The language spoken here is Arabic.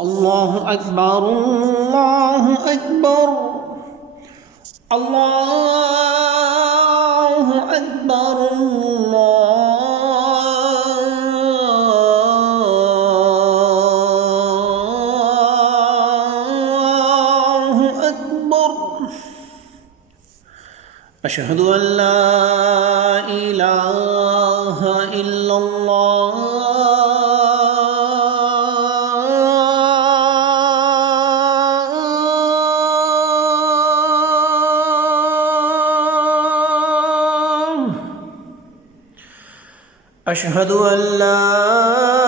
الله أكبر الله أكبر الله أكبر الله أكبر. أشهد أن لا إله إلا الله أشهد أن لا